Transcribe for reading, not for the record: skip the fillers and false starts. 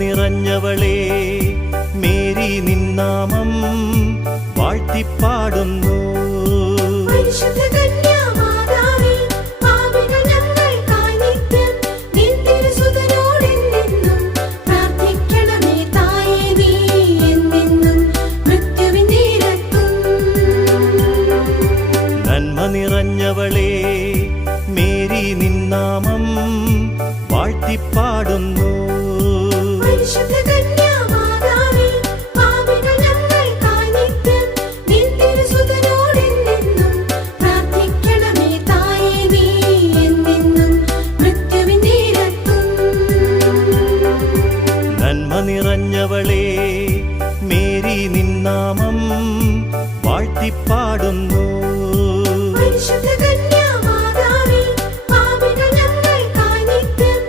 നിറഞ്ഞവളേ, Mary നിന്നാമം വാഴ്ത്തിപ്പാടുന്നു. നിറഞ്ഞവളേ, Mary നിന്നാമം വാഴ്ത്തിപ്പാടുന്നു. നന്മ നിറഞ്ഞവളേ, Mary നിന്നാമം വാഴ്ത്തിപ്പാടുന്നു.